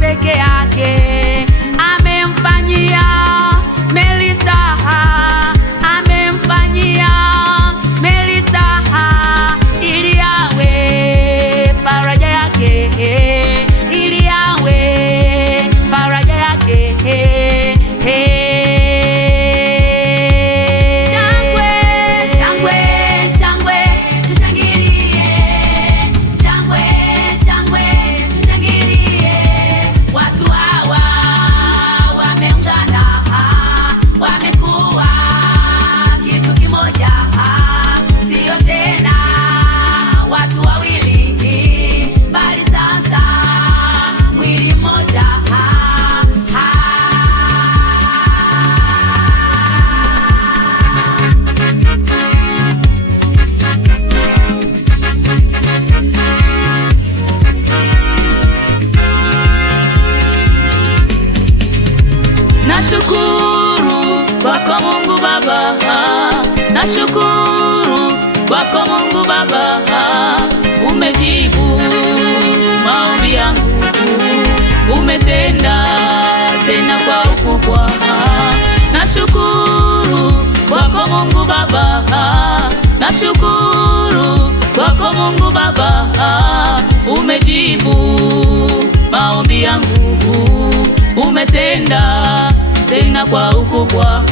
peke yake amemfanyia Melissa, amemfanyia Melissa ili awe faraja yake, ili awe faraja yake. Shangwe, shangwe, shangwe, tushangilie. Shangwe, shangwe, tushangilie. Watu hawa wameungana, wamekuwa kitu kimoja, sio tena watu wawili, bali sasa mwili mmoja. Nashukuru kwako Mungu Baba, nashukuru kwako Mungu Baba, umejibu maombi yangu, umetenda tena kwa ukubwa. Nashukuru kwako Mungu Baba, nashukuru kwako Mungu Baba, umejibu maombi yangu, umetenda tena kwa ukubwa.